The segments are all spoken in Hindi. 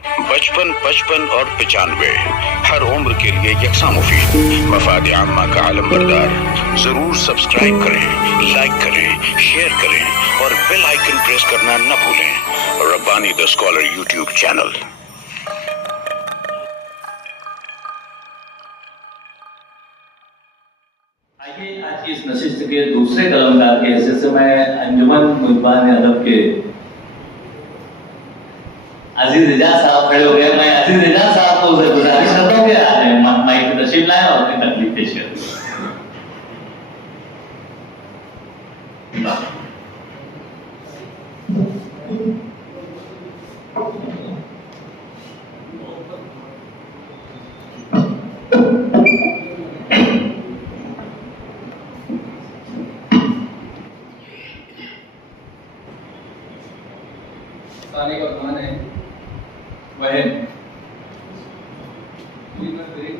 55, 55 और 95 हर उम्र के लिए यकसा मुफीद। मफाद आम्मा का आलम बरदार। जरूर सब्सक्राइब करें, लाइक करें, शेयर करें और बेल आइकन प्रेस करना न भूलें। Rabbani the scholar YouTube channel. आइए आज की इस नशिस्त के दूसरे कलमकार के हिस्से से मैं अंजुमन मुहिब्बान अदब के अजीज एजाज साहब खड़े हो गए। मैं अजीज एजाज साहब को गुजारिश करता हूँ कि माइक पे तशरीफ लाएं और अपनी तकलीफ पेश करें।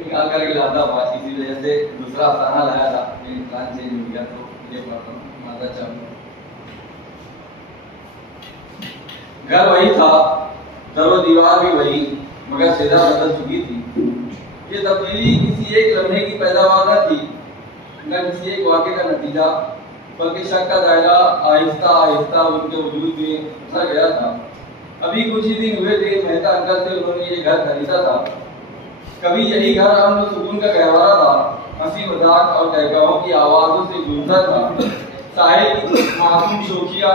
निकाल कर लाता हुआ इसी वजह से दूसरा अफसाना लाया था। प्लान चेंज हो गया तो ये माता चाहूँ। घर वही था, दरो दीवार भी वही, मगर सीधा बदल चुकी थी। ये तब्दीली किसी एक लम्हे की पैदावार न थी, न किसी एक वाक़े का नतीजा, बल्कि शक का दायरा आहिस्ता आहिस्ता उनके वजूद में उतर गया था। अभी कुछ ही दिन हुए थे मेहता अंकल से उन्होंने ये घर खरीदा था। कभी यही घर अमन सुकून का गहवारा था, हंसी मजाक और कहकहों की आवाज़ों से गूंजता था। साहिल की मासूम शोखियाँ,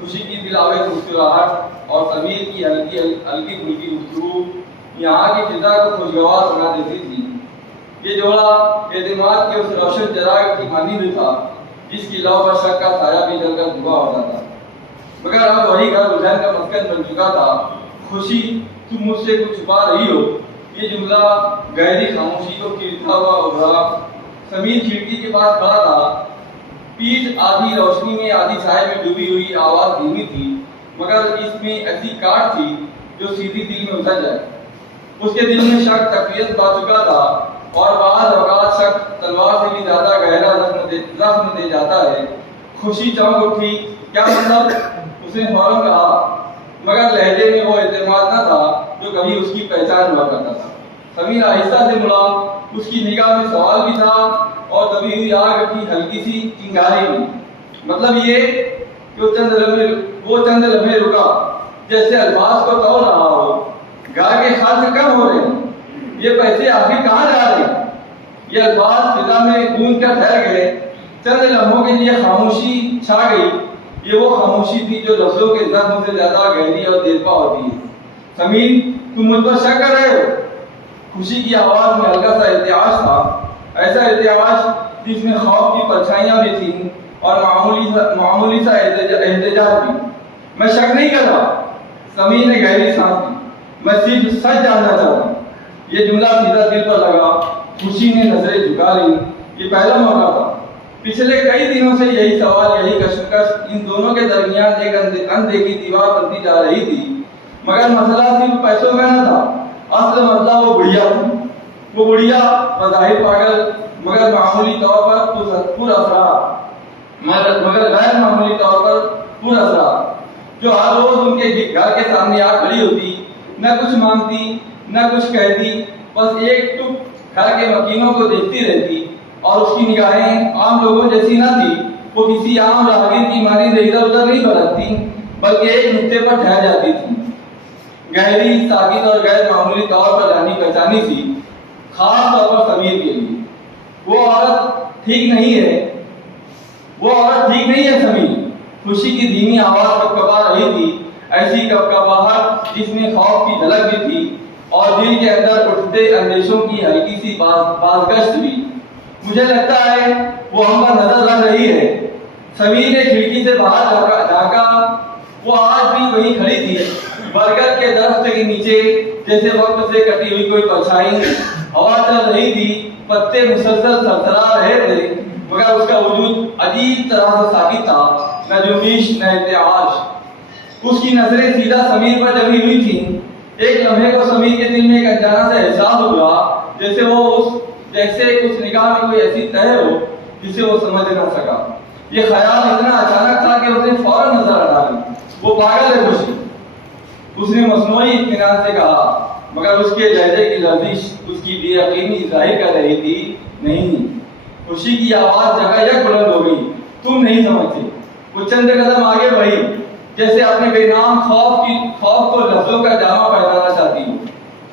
खुशी की दिलावेज मुस्कुराहट और समीर की हल्की हल्की फुल्की गुफ्तगू यहाँ की फिजा को खुशगवार बना देती थी। ये जोड़ा एतमाद के उस रोशन चराग की मानींद था जिसकी लौ पर शक का साया भी जलकर धुआं होता था। मगर अब वही घर उलझन का मस्कन बन चुका था। खुशी तुम मुझसे कुछ छुपा रही हो, ये जुमला गहरी खामोशी को चीरता हुआ उभरा। समीर खिड़की के पास खड़ा था, पीठ आधी रोशनी में आधी साए में डूबी हुई। आवाज धीमी थी मगर इसमें ऐसी काट थी जो सीधी दिल में उतर जाए। उसके दिल में शक तकलीफ पा चुका था और बाज़ औक़ात शक तलवार से भी ज्यादा गहरा जख्म दे जाता है। खुशी चौंक उठी, क्या मतलब? उसने फौरन कहा, मगर लहजे में वो एतमाद न था जो कभी उसकी पहचान हुआ करता था। समीर आहिस्ता से मुड़ा, उसकी निगाह में सवाल भी था और दबी हुई आग की हल्की सी चिंगारी भी। मतलब ये कि वो चंद लम्हे रुका, जैसे अल्फाज को तौल रहा हो। घर के खर्च कम हो रहे हैं, ये पैसे आखिर कहाँ जा रहे हैं? ये अल्फाज फिजा में गूंज कर ठहर गए। चंद लम्हों के लिए खामोशी छा गई। ये वो खामोशी थी जो लफ्जों के जख्म से ज्यादा गहरी और देरपा होती है। समीर, तुम मुझ पर शक कर रहे हो? खुशी की आवाज में हल्का सा एहतियाज था, ऐसा एहतियाज जिसमें खौफ की परछाइयां भी थीं और मामूली सा एहतजाज भी। मैं शक नहीं कर रहा। समीर ने गहरी सांस ली। मैं सिर्फ सच जानना चाहता हूँ। ये जुमला सीधा दिल पर लगा। खुशी ने नजरें झुका ली। ये पहला मौका था। पिछले कई दिनों से यही सवाल, यही कशमकश इन दोनों के दरमियान एक अनदेखी दीवार बनती जा रही थी। मगर मसला सिर्फ पैसों का न था, असल मसला वो बुढ़िया थी। वो बुढ़िया बज़ाहिर पागल मगर मामूली तौर पर पुरअसरार, मगर गैर मामूली तौर पर पुरअसरार, जो हर रोज उनके घर के सामने आ खड़ी होती, न कुछ मांगती न कुछ कहती, बस एक टुक घर के मकीनों को देखती रहती और उसकी निगाहें आम लोगों जैसी न थी। वो किसी आम राहगीर की मानिंद इधर उधर नहीं भटकती, बल्कि एक नुक्ते पर ठहर जाती थी। गहरी, साकित और गैर मामूली तौर पर जानी पहचानी थी, खास तौर पर समीर के लिए। वो औरत ठीक नहीं है, वो औरत ठीक नहीं है समीर। खुशी की धीमी आवाज कपकपा रही थी, ऐसी कपकपाहट जिसमें खौफ की झलक भी थी और दिल के अंदर उठते अंदेशों की हल्की सी बाज़गश्त भी। मुझे लगता है वो हम पर नजर रख रही है। समीर ने खिड़की से बाहर झांका। वो आज भी वहीं खड़ी थी, बरगद के दरख्त के नीचे, जैसे वक्त से कटी हुई कोई परछाई। हवा चल रही थी, पत्ते मुसलसल थरथरा रहे थे, मगर उसका वजूद अजीब तरह से साकित था, न जुम्बिश न एहतियाज। उसकी नजरें सीधा समीर पर जमी हुई थी। एक लम्हे को समीर के दिल में एक अनजाना सा एहसास हुआ, जैसे उस निगाह में कोई ऐसी तह हो जिसे वो समझ न सका। ये ख्याल इतना अचानक था कि उसने फौरन नजर हटा ली। वो पागल है खुशी, उसने मसनूई इत्मीनान से कहा, मगर उसके लहजे की लर्जिश उसकी बेयकीनी जाहिर कर रही थी। नहीं। खुशी की आवाज यकायक बुलंद हो गई, तुम नहीं समझते। वो चंद कदम आगे बढ़ी, जैसे अपने बेनाम खौफ को लफ्जों का जामा पहनाना चाहती हो।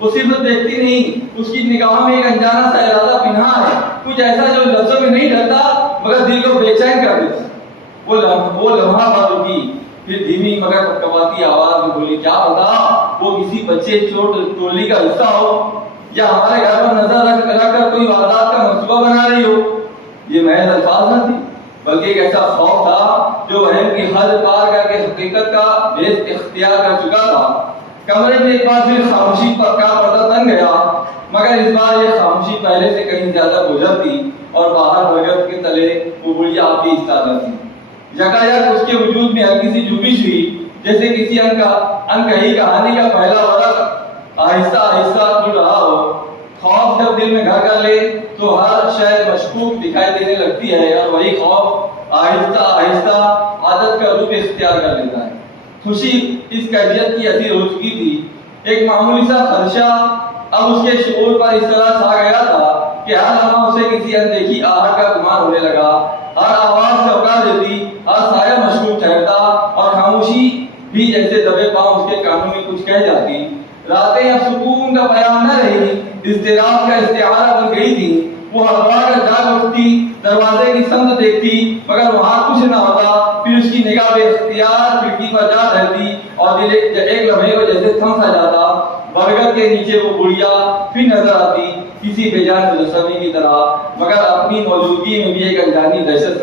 वो सिर्फ देखती नहीं, उसकी निगाह में एक अनजाना सा इरादा पिन्हा है, कुछ ऐसा जो लफ्जों में नहीं डरता मगर दिल को बेचैन कर देता। वो लम्हा बाद रुकी, फिर धीमी मगर कपकपाती आवाज में बोली, क्या पता वो किसी बच्चे चोट टोली का हिस्सा हो या हमारे घर पर नजर रखकर कोई वारदात का मंसूबा बना रही हो। ये महज अल्फाज न थी, बल्कि एक ऐसा खौफ था जो वहम की हद पार करके हकीकत का बेस इख्तियार कर चुका था। कमरे में एक बार फिर खामोशी पर का पर्दा तन गया, मगर इस बार ये खामोशी पहले से कहीं ज्यादा गुजर थी और बाहर बरगद के तले वो बुढ़िया आपकी इस्तादा थी। यकायक उसके वजूद में हल्की सी जुबिश हुई, जैसे किसी अनकही कहानी का पहला वर्क आहिस्ता आहिस्ता खुल रहा हो। खौफ जब दिल में घर कर ले तो हर शय मशकूक दिखाई देने लगती है और वही खौफ आहिस्ता आहिस्ता आदत का रूप इख्तियार कर लेता है। खुशी इस कैफियत की असीर हो चुकी थी। एक मामूली सा खदशा अब उसके शऊर पर इस तरह छा गया था कि हर लम्हा उसे किसी अनदेखी आहट का गुमान होने लगा। हर आवाज चौंका देती, हर साया मशगूल ठहरता और खामोशी भी जैसे दबे पांव उसके कानों में कुछ कह जाती। रातें अब सुकून का बयान न रही, इज़्तिराब का इस्तिआरा बन गई थी। वो हड़बड़ा कर जाग उठती, दरवाजे की समत देखती, मगर वहां कुछ न होता। फिर उसकी निगाह बेइख्तियार खिड़की पर जा ठहरती और दिल एक लम्हे को जैसे थम सा जाता। बरगद के नीचे वो बुढ़िया फिर नजर आती, किसी बेजान मुजस्समे की तरह, मगर अपनी मौजूदगी में भी एक अनजानी दहशत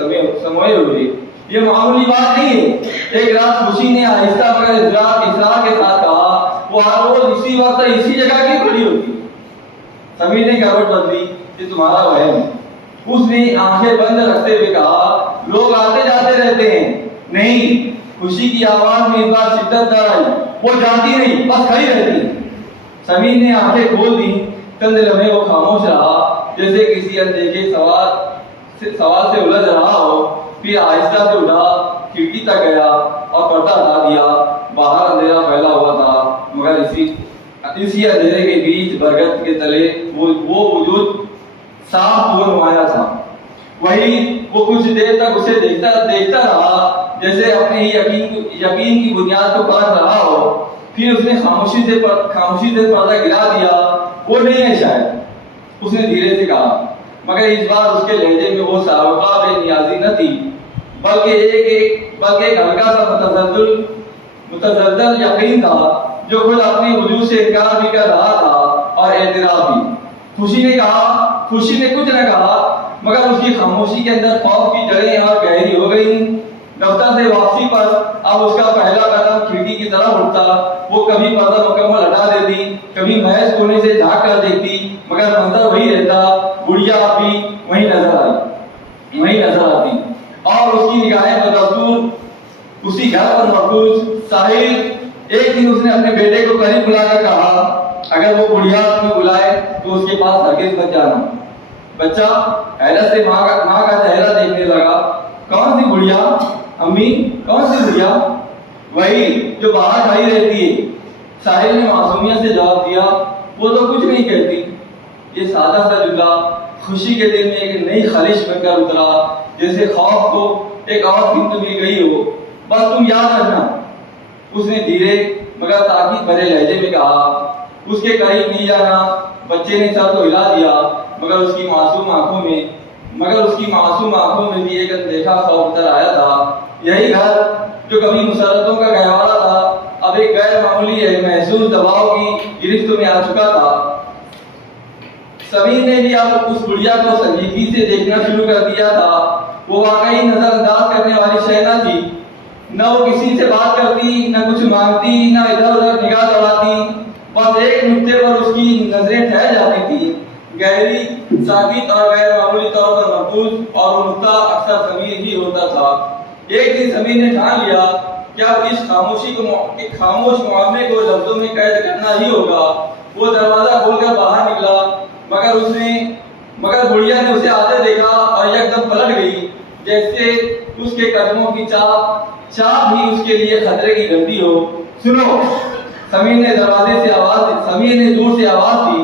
समोए हुए। ये मामूली बात नहीं है। एक रात खुशी ने आहिस्ता मगर इसरार के साथ कहा, वो हर रोज इसी वक्त इसी जगह की खड़ी होती। समीर ने करवट बदली, ये तुम्हारा वहम है। उसने आंखें बंद रखते हुए कहा, लोग आते जाते रहते हैं। नहीं। खुशी की आवाज में इस बार शिद्दत न आई, वो जाती नहीं, बस खड़ी रहती। समीर ने आंखें खोल दी, चंद लम्हे वो खामोश रहा, जैसे किसी अनदेखे सवाल से उलझ रहा हो। फिर आहिस्ता से उठा, खिड़की तक गया और पर्दा हटा दिया। बाहर अंधेरा फैला हुआ था, मगर इसी अंधेरे के बीच बरगद के तले वो वजूद साफ हुआ नुमाया था। वही वो कुछ देर तक उसे देखता रहा, जैसे अपने ही यकीन की बुनियाद को परख रहा हो। फिर उसने खामोशी से पर्दा गिरा दिया। वो नहीं है शायद, उसने धीरे से कहा, मगर इस बार उसके लहजे में वो सावका बेनियाजी न थी, बल्कि एक हल्का सा मुतजद्दल यकीन था जो खुद अपने वजूद से इनकार भी कर रहा था और एतराफ भी। खुशी ने कुछ न कहा, मगर उसकी खामोशी के अंदर खौफ की जड़ें और गहरी हो गई। दफ्तर से वापसी पर अब उसका पहला कदम खिड़की की तरफ उठता। वो कभी पर्दा मुकम्मल हटा देती, कभी महज कोने से झांक कर देखती, मगर मंजर वही रहता। बुढ़िया भी वही नजर आती और उसकी निगाहें बदस्तूर उसी घर पर मरकूज। साहिल एक दिन उसने अपने बेटे को करीब बुलाकर कहा, अगर वो बुढ़िया तुम्हें बुलाए तो उसके पास हरगिज़ मत जाना। बच्चा हैरत से माँ का चेहरा देखने लगा। कौन सी बुढ़िया अम्मी, कौन सी बुढ़िया? वही जो बाहर खड़ी रहती है। साहिल ने मासूमियत से जवाब दिया, वो तो कुछ नहीं कहती। ये सादा सा जुमला खुशी के दिल में एक नई खलिश बनकर उतरा, जैसे खौफ को एक और हिंद मिल गई हो। बस तुम याद रखना, उसने धीरे मगर ताकीद भरे लहजे में कहा। उसके करीब नहीं जाना। बच्चे ने सर तो हिला दिया, मगर उसकी मासूम आंखों में भी एक अनदेखा खौफ उतर आया था। यही घर जो कभी मुसरतों का गहवारा था, अब एक गैर मामूली महसूस दबाव की गिरफ्त में आ चुका था। समीर ने भी अब उस बुढ़िया को संजीदगी से देखना शुरू कर दिया था। वो वाकई नजरअंदाज करने वाली शय न थी। न वो किसी से बात करती, न कुछ मांगती, न इधर उधर निगाह दौड़ाती। बस एक नुक्ते पर उसकी नजरें ठहर जाती थी, गहरी, साकित और गैर मामूली तौर पर मरकूज, और वो नुक्ता अक्सर समीर ही होता था। एक दिन समीर ने ठान लिया कि अब इस खामोश मामले को लफ्जों में कैद करना ही होगा। वो दरवाजा खोलकर बाहर निकला, मगर बुढ़िया ने उसे आते देखा और एकदम पलट गई, जैसे उसके कदमों की चाप भी उसके लिए खतरे की घंटी हो। सुनो, समीर ने दूर से आवाज दी,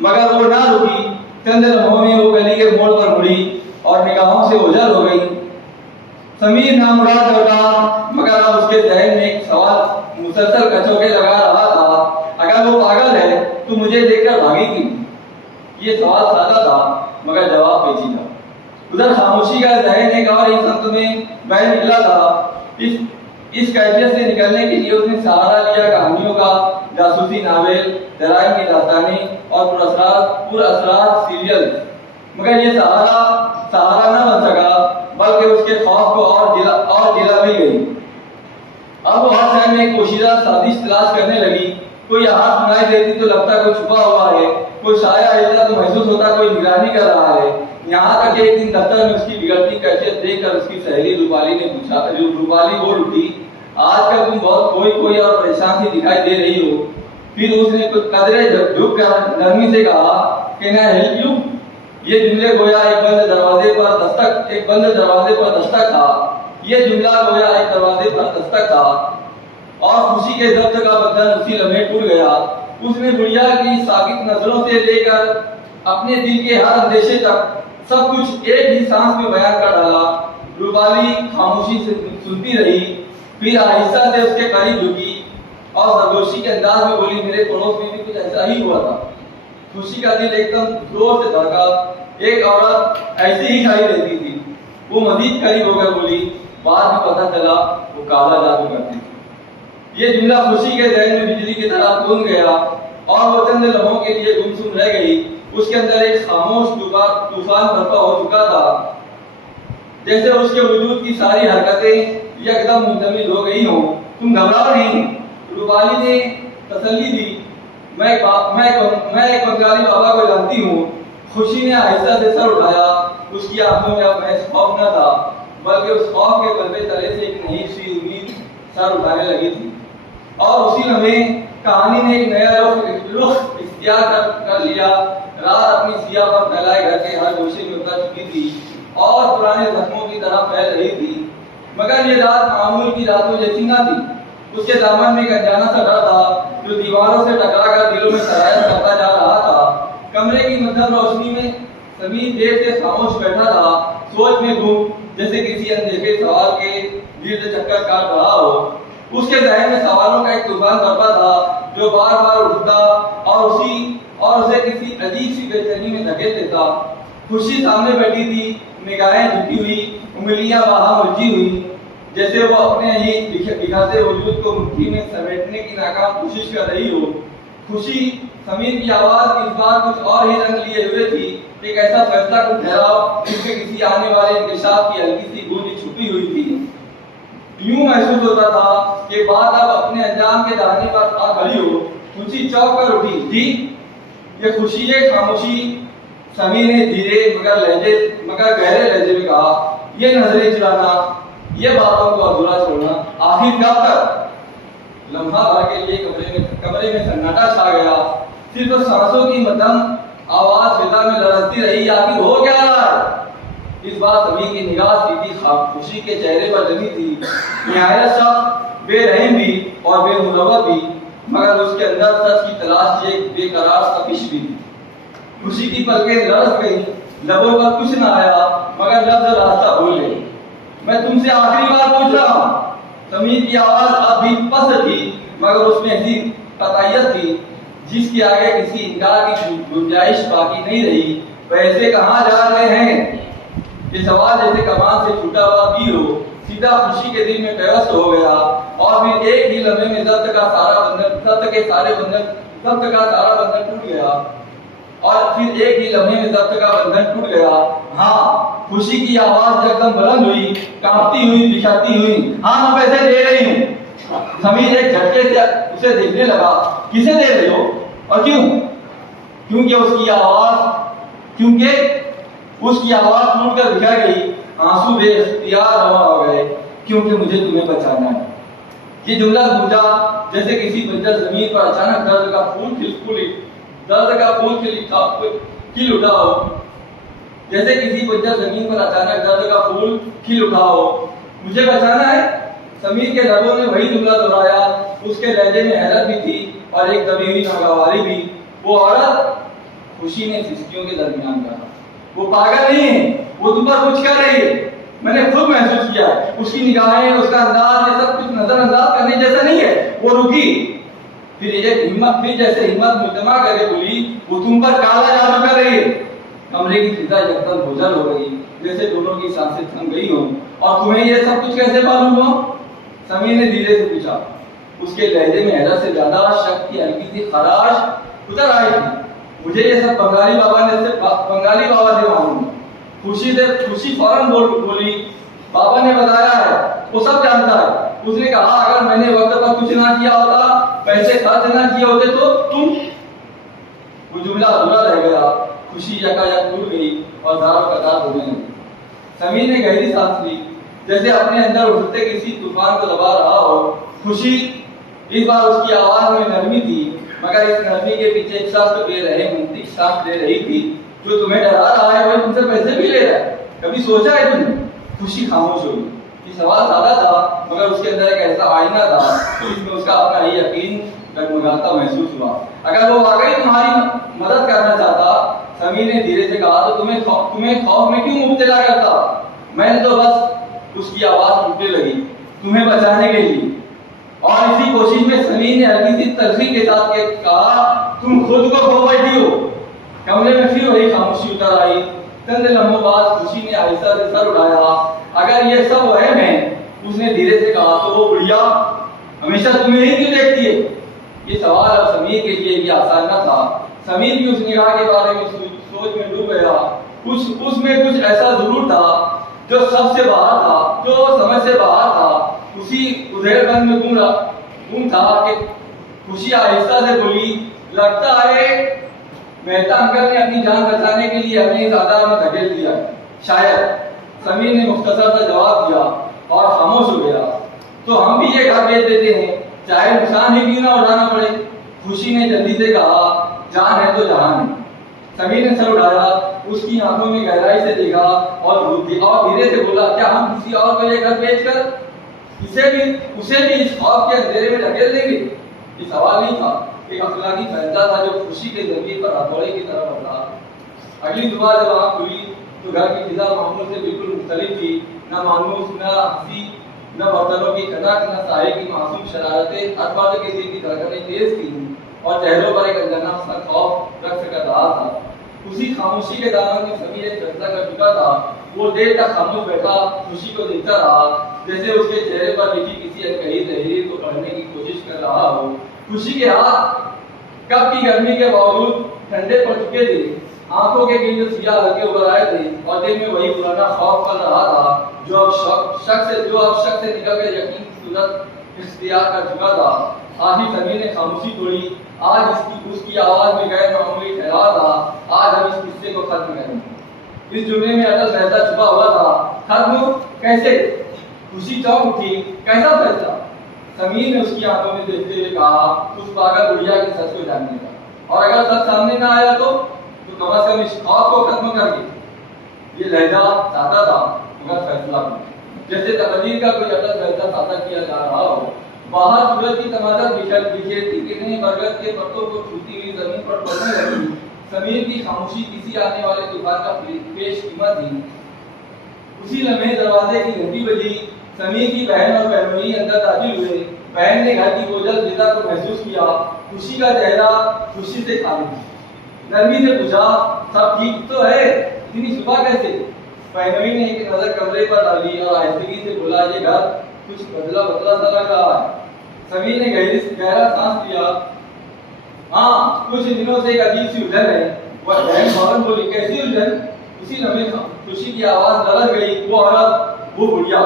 मगर वो ना रुकी। चंद लम्हों में वो गली के मोड़ पर मुड़ी और निगाहों से ओझल हो गई। समीर नामुराद लौटा, मगर अब उसके जहन में एक सवाल मुसलसल कचौके लगा रहा था, अगर वो पागल है तो मुझे देखकर भागी क्यों? ये सवाल सादा था, मगर जवाब पेचीदा। उधर खामोशी का जहन एक और इस अंत में बह निकला था। इस कैफियत से निकलने के लिए उसने सहारा लिया कहानियों का, जासूसी नावल, जराइम की दास्तानें और पुरअसरार सीरियल। मगर ये सहारा न बन सका, बल्कि उसके खौफ को और ढीला भी गई। अब वो हर शहर में एक पोशीदा साजिश तलाश करने लगी। कोई आवाज सुनाई देती तो लगता कोई छुपा हुआ है, कोई साया हिलता तो महसूस होता कोई निगरानी कर रहा है। यहाँ तक एक दिन दफ्तर में उसकी बिगड़ती कैफियत देखकर उसकी सहेली रूपाली ने पूछा, रूपाली बोल उठी, आजकल तुम बहुत कोई और परेशान सी दिखाई दे रही हो। फिर उसने कुछ कदरे झुक कर नरमी से कहा कि ना हेल्प यू। ये जुमले गोया एक बंद दरवाजे पर दस्तक था। ये जुमला गोया एक दरवाजे पर दस्तक था और खुशी के जब्त का बंधन उसी लम्हे टूट गया। उसने गुड़िया की साकित नजरों से लेकर अपने दिल के हर अंदेशे तक सब कुछ एक ही सांस में बयान कर डाला। रूपाली खामोशी से सुनती रही, फिर आहिस्ता से उसके करीब झुकी और सरगोशी के अंदाज में बोली, मेरे पड़ोस में भी कुछ ऐसा ही हुआ था। खुशी का दिल एकदम जोर से धड़का। एक औरत ऐसी ही खड़ी रहती थी। वो मजीद करीब होकर बोली, बाद में पता चला वो काला जादू करती थी। ये जुमला खुशी के जहन में बिजली की तरह गूंज गया और वो चंद लम्हों के लिए गुमसुम रह गई। उसके अंदर एक खामोश तूफान बर्पा हो चुका था, जैसे उसके वजूद की सारी हरकतें एकदम मुंतमिल हो गई हो। तुम घबराओ नहीं, रूपाली ने तसल्ली दी। मैं एक बंगाली बाबा को जानती हूँ। खुशी ने आहिस्ता से सर उठाया। उसकी आंखों में अब महज खौफ न था, बल्कि उस खौफ के पर्दे तले से एक नई सी उम्मीद सर उठाने लगी थी। और उसी लम्हे कहानी ने एक नया रुख इख्तियार कर लिया। रात अपनी सिया पर फैलाए घर के हर गोशे में उतर चुकी थी और पुराने जख्मों की तरह फैल रही थी। मगर ये रात मामूल की रातों जैसी न थी। उसके दामन में एक अनजाना सा डर था जो दीवारों से टकराकर दिलों में सरायत करता जा रहा था। कमरे की मध्यम रोशनी में समीर देर से खामोश बैठा था, सोच में गुम, जैसे किसी अनदेखे सवाल के दीर्घ चक्कर काट रहा हो। उसके जहन में सवालों का एक तूफान बरपा था जो बार बार उठता और उसे किसी अजीब सी बेचैनी में धकेल देता। खुशी सामने बैठी थी, निगाहें झुकी हुई, उंगलियां बाहर उलझी हुई, जैसे वो अपने ही दिखाते वजूद को मुट्ठी में समेटने की नाकाम कोशिश कर रही हो। खुशी समीर की आवाज इस बार कुछ और ही रंग लिए हुए थी। एक ऐसा फैसला को ठहराव जिसमें किसी आने वाले इंकशाफ की हल्की सी गूंज छुपी हुई थी। यूं महसूस होता था कि बात अब अपने अंजाम के दाने पर आ खड़ी हो। खुशी चौंक कर उठी। जी, ये खुशी है खामोशी। समीर ने धीरे मगर गहरे लहजे में कहा, ये नजरें चुराना, ये बातों को अधूरा छोड़ना आखिर कब तक? लम्हा भर के लिए कमरे में सन्नाटा छा गया। सिर्फ सांसों की मध्यम आवाज फिजा में लरजती रही। आखिर हो क्या रहा है? इस बार सभी की निगाह सीधी खुशी के चेहरे पर जमी थी। निहायत सख्त, बेरहम भी और बेमुरव्वत भी, मगर उसके अंदर सच की तलाश की एक बेकरार तपिश भी थी। खुशी की पलकें लरस गई, लबों पर कुछ न आया, मगर लफ्ज रास्ता भूल गई। मैं तुमसे आखिरी बार पूछ रहा हूँ। समीर की आवाज अब भी पस्त थी, मगर उसमें ऐसी कतायत थी जिसके आगे किसी इनकार की गुंजाइश बाकी नहीं रही। वैसे कहाँ जा रहे हैं? ये सवाल जैसे कमान से छूटा हुआ तीर हो, सीधा खुशी के दिल में पेवस्त हो गया और फिर एक ही लम्हे में जब्त का सारा बंधन टूट गया। और फिर एक ही लम्हे में जब्त का बंधन टूट गया। हाँ, खुशी की आवाज एकदम बुलंद हुई, कांपती हुई, बिछाती हुई। हाँ, मैं पैसे दे रही हूँ। समीर एक झटके से उसे देखने लगा। किसे दे रही हो और क्यों? क्योंकि उसकी आवाज टूट कर बिखर गई। आंसू बेइख्तियार रवा हो गए। क्योंकि मुझे तुम्हें बचाना है। ये जुमला गूंजा जैसे किसी बंजर जमीन पर अचानक दर्द का फूल खिल उठा हो। जैसे किसी बंजर जमीन पर अचानक दर्द का फूल खिल उठा हो। मुझे बचाना है? समीर के लबों ने वही जुमला दोहराया। उसके लहजे में हैरत भी थी और एक दबी हुई नागवारी भी। वो औरत खुशी ने सिसकियों के दरमियान कहा, वो पागल नहीं है, वो तुम पर कुछ कर रही है। मैंने खुद महसूस किया, उसकी निगाहें, उसका अंदाज, ये सब कुछ नजरअंदाज करने जैसा नहीं है। वो रुकी, फिर जैसे हिम्मत मुजतमा करके बोली, वो तुम पर काला जादू कर रही है। कमरे की फिजा एकदम बोझल हो गई, जैसे दोनों की सांसें थम गई हो। और तुम्हें ये सब कुछ कैसे मालूम हो? समीर ने धीरे से पूछा। उसके लहजे में हैरत से ज्यादा शक की हल्की सी खराश उतर आई थी। मुझे ये सब बंगाली बाबा से मालूम। खुशी फौरन बोली, बाबा ने बताया है, वो सब जानता है। उसने कहा, अगर मैंने वक्त पर कुछ ना किया होता, पैसे खर्च ना किए होते तो तुम। वो जुमला अधूरा रह गया। खुशी यकायक टूट गई और दारों कतार होने लगी। समीर ने गहरी सांस ली, जैसे अपने अंदर उठते किसी तूफान को दबा रहा हो। खुशी, इस बार उसकी आवाज में नरमी थी, मगर इस नरमी के पीछे एक सख्त बेरहम सांस ले रही थी। जो तुम्हें डरा रहा है वही तुमसे पैसे भी ले रहा है, कभी सोचा है तुमने? खुशी खामोश हो गई। ये सवाल सादा था, मगर उसके अंदर एक ऐसा आईना था जिसमें उसका अपना ही यकीन डगमगाता महसूस हुआ। अगर वो वाकई तुम्हारी मदद करना चाहता, समीर ने धीरे से कहा, तो तुम्हें खौफ में क्यों मुब्तला करता? मैंने तो बस, उसकी आवाज टूटने लगी, तुम्हें बचाने के लिए। और इसी कोशिश में समीर ने हल्की सी तल्खी के साथ कहा, तुम खुद को खो बैठी हो। कमरे में फिर वही खामोशी उतर आई। चंद लम्हों बाद खुशी ने आहिस्ता से सर उठाया। अगर ये सब वहम है, उसने धीरे से कहा, तो वो बुढ़िया हमेशा तुम्हें ही क्यों देखती है? ये सवाल अब समीर के लिए भी आसान न था। समीर भी उस निगाह के बारे में सोच में डूब गया। उसमें कुछ ऐसा जरूर था जो सबसे बाहर था, जो समझ से बाहर था। उसी उधेड़पन में गुम था कि खुशी आहिस्ता से बोली, लगता है मेहता अंकल ने अपनी जान बचाने के लिए हमें इस आधार में धकेल दिया। शायद। समीर ने मुख्तसर सा जवाब दिया और खामोश हो गया। तो हम भी ये घर बेच देते हैं, चाहे नुकसान ही क्यों ना उठाना पड़े। खुशी ने जल्दी से कहा, जान है तो जहान है। समीर ने सर उठाया, उसकी आंखों में गहराई से देखा और धीरे से बोला, क्या हम किसी और को ये घर बेचकर उसे भी इस खौफ के अंधेरे में धकेल देंगे? ये सवाल नहीं था, एक अखलाकी फैसला था जो खुशी के जमीन पर हथौड़े की तरह बढ़ा। अगली सुबह जब आँख खुली तो घर की फिजा मामूल से बिल्कुल मुख्तलिफ थी। न मानूस, न हंसी, न बर्तनों की खनक, न साहिल की मासूम शरारतें। हर बार के दिल की धड़कनें तेज थी और चेहरों पर एक अनजाना सा खौफ रक्त कर रहा था। उसी खामोशी के दामन में समीर एक फैसला कर चुका था। वो देर तक खामोश बैठा खुशी को देखता रहा, जैसे उसके चेहरे पर लिखी किसी अनकही तहरीर को पढ़ने की कोशिश कर रहा हो। खुशी के हाथ कब की गर्मी के बावजूद ठंडे पड़ चुके थे। आंखों के गिर सियाह हल्के उभर आए थे और दिल में वही पुराना खौफ पल रहा था जो अब शक से निकल कर यकीन की सूरत इख्तियार कर चुका था। आखिर समीर ने खामोशी तोड़ी। आज उसकी आवाज में गैर मामूली ठहराव था। आज हम इस किस्से को खत्म करेंगे। इस जुमले में अटल फैसला छुपा हुआ था। खत्म कैसे? खुशी चौंक उठी। कैसा फैसला? समीर ने उसकी आंखों में देखते हुए कहा, उस पागल बुढ़िया के सच को जानने का। और अगर सच सामने ना आया तो कम से कम इस खौफ को खत्म कर दे। ये लहजा सादा था मगर फैसला भी, जैसे तकदीर का कोई अटल फैसला सादा किया जा रहा हो। बाहर सूरज की तमाशा बिखेरती किरणें बरगद के पत्तों को छूती हुई जमीन पर पड़ने लगी। समीर की खामोशी किसी आने वाले तूफान का पेश कीमत थी। उसी लम्हे दरवाजे की घंटी बजी। समीर की बहन और बहनोई अंदर दाखिल हुए। बहन ने घर की बोझल फिजा को महसूस किया। खुशी का चेहरा खुशी से खाली था। नरमी से पूछा, सब ठीक तो है? इतनी सुबह कैसे? बहनोई ने एक नजर कमरे पर डाली और आहिस्तगी से बोला, ये घर कुछ बदला सा लग रहा है। समीर ने गहरा सांस लिया। हाँ, कुछ दिनों से एक अजीब सी उलझन है। वह बहन फौरन बोली, कैसी उलझन? उसी लम्हे खुशी की आवाज ललक गई। वो औरत, वो बुढ़िया।